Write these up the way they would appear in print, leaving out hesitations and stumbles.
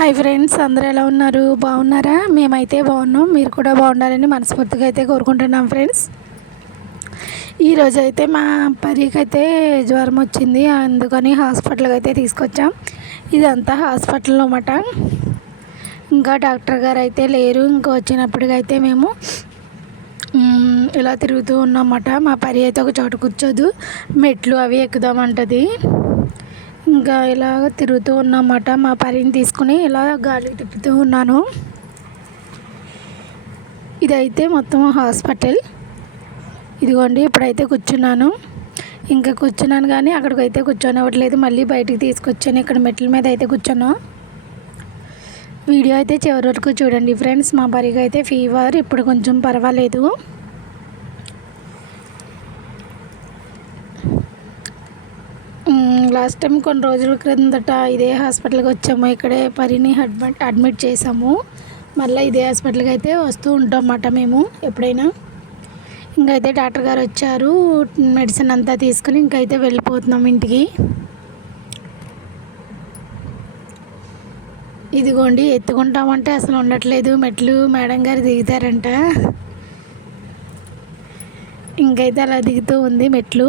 Hi friends, అందరూ ఎలా ఉన్నారు? బాగున్నారా? మేమైతే బాగున్నాం. మీరు కూడా బాగుండాలని మనస్ఫూర్తిగా అయితే కోరుకుంటున్నాం ఫ్రెండ్స్. ఈరోజు అయితే మా పరికి అయితే జ్వరం వచ్చింది, అందుకని హాస్పిటల్కి అయితే తీసుకొచ్చాం. ఇదంతా హాస్పిటల్ అన్నమాట. ఇంకా డాక్టర్ గారు అయితే లేరు. ఇంకా వచ్చినప్పటికైతే మేము ఇలా తిరుగుతూ ఉన్నామన్నమాట. మా పరి అయితే ఒక చోట కూర్చోదు, మెట్లు అవి ఎక్కుదామంటది. ఇంకా ఇలాగ తిరుగుతూ ఉన్నమాట. మా పరిని తీసుకుని ఇలా గాలి తిప్పుతూ ఉన్నాను. ఇదైతే మొత్తం హాస్పిటల్. ఇదిగోండి, ఇప్పుడైతే కూర్చున్నాను. ఇంకా కూర్చున్నాను కానీ అక్కడికైతే కూర్చొనివ్వట్లేదు. మళ్ళీ బయటికి తీసుకొచ్చాను. ఇక్కడ మెట్ల మీద అయితే కూర్చున్నాను. వీడియో అయితే చివరి వరకు చూడండి ఫ్రెండ్స్. మా పరిగా అయితే ఫీవర్ ఇప్పుడు కొంచెం పర్వాలేదు. లాస్ట్ టైం కొన్ని రోజుల క్రిందట ఇదే హాస్పిటల్కి వచ్చాము. ఇక్కడే పరిని అడ్మిట్ చేసాము. మళ్ళీ ఇదే హాస్పిటల్కి అయితే వస్తూ ఉంటాం అన్నమాట మేము ఎప్పుడైనా. ఇంకైతే డాక్టర్ గారు వచ్చారు, మెడిసిన్ అంతా తీసుకుని ఇంకైతే వెళ్ళిపోతున్నాం ఇంటికి. ఇదిగోండి, ఎత్తుకుంటామంటే అసలు ఉండట్లేదు. మెట్లు మేడం గారు దిగుతారంట. ఇంకైతే అలా దిగుతూ ఉంది మెట్లు.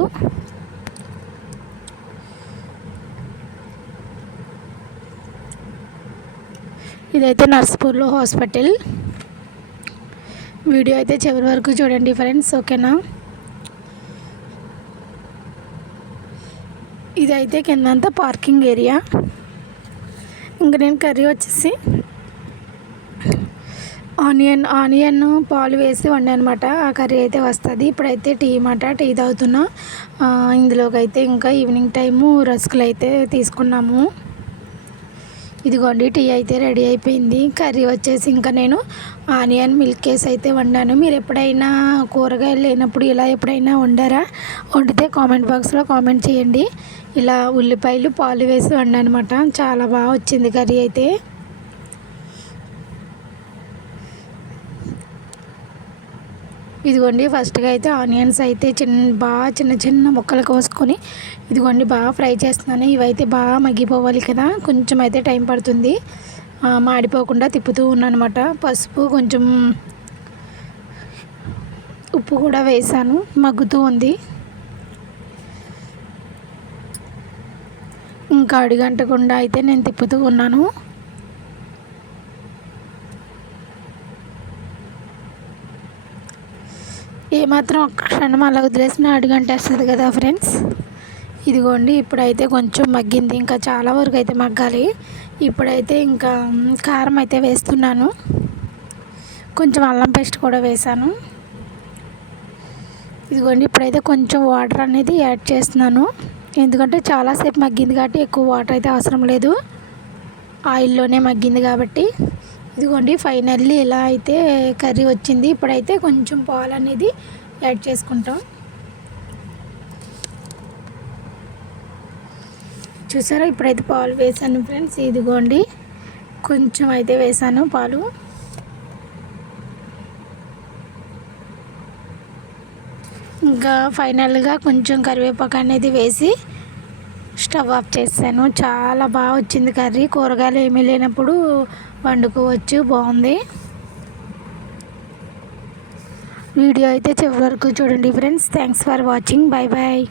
ఇదైతే నర్సాపూర్లో హాస్పిటల్. వీడియో అయితే చివరి వరకు చూడండి ఫ్రెండ్స్, ఓకేనా? ఇదైతే కిందంతా పార్కింగ్ ఏరియా. ఇంకా నేను కర్రీ వచ్చేసి ఆనియన్ పాలు వేసి వండానమాట. ఆ కర్రీ అయితే వస్తుంది. ఇప్పుడైతే టీ టీ తాగుతున్నా. ఇందులోకి అయితే ఇంకా ఈవినింగ్ టైము రస్కులు అయితే తీసుకున్నాము. ఇదిగోండి, టీ అయితే రెడీ అయిపోయింది. కర్రీ వచ్చేసి ఇంకా నేను ఆనియన్ మిల్క్ కేస్ అయితే వండాను. మీరు ఎప్పుడైనా కూరగాయలు లేనప్పుడు ఇలా ఎప్పుడైనా వండారా? వండితే కామెంట్ బాక్స్లో కామెంట్ చేయండి. ఇలా ఉల్లిపాయలు పాలు వేసి వండానమాట. చాలా బాగా వచ్చింది కర్రీ అయితే. ఇదిగోండి, ఫస్ట్గా అయితే ఆనియన్స్ అయితే చిన్న చిన్న ముక్కలు కోసుకొని ఇదిగోండి బాగా ఫ్రై చేస్తున్నాను. ఇవైతే బాగా మగ్గిపోవాలి కదా, కొంచెం అయితే టైం పడుతుంది. మాడిపోకుండా తిప్పుతూ ఉన్నాను అనమాట. పసుపు కొంచెం ఉప్పు కూడా వేసాను. మగ్గుతూ ఉంది. ఇంకా అడిగంటకుండా అయితే నేను తిప్పుతూ ఉన్నాను. ఏమాత్రం ఒక్క క్షణం అలా వదిలేసిన అడుగంటేస్తుంది కదా ఫ్రెండ్స్. ఇదిగోండి, ఇప్పుడైతే కొంచెం మగ్గింది. ఇంకా చాలా వరకు అయితే మగ్గాలి. ఇప్పుడైతే ఇంకా కారం అయితే వేస్తున్నాను. కొంచెం అల్లం పేస్ట్ కూడా వేసాను. ఇదిగోండి, ఇప్పుడైతే కొంచెం వాటర్ అనేది యాడ్ చేస్తున్నాను. ఎందుకంటే చాలాసేపు మగ్గింది కాబట్టి ఎక్కువ వాటర్ అయితే అవసరం లేదు, ఆయిల్లోనే మగ్గింది కాబట్టి. ఇదిగోండి, ఫైనల్లీ ఇలా అయితే కర్రీ వచ్చింది. ఇప్పుడైతే కొంచెం పాలు అనేది యాడ్ చేసుకుంటాం. చూసారా, ఇప్పుడైతే పాలు వేసాను ఫ్రెండ్స్. ఇదిగోండి, కొంచెం అయితే వేసాను పాలు. ఇంకా ఫైనల్గా కొంచెం కరివేపాకు అనేది వేసి స్టవ్ ఆఫ్ చేశాను. చాలా బాగా వచ్చింది కర్రీ. కూరగాయలు ఏమీ లేనప్పుడు వండుకోవచ్చు, బాగుంది. వీడియో అయితే చివరి వరకు చూడండి friends. Thanks for watching. Bye bye.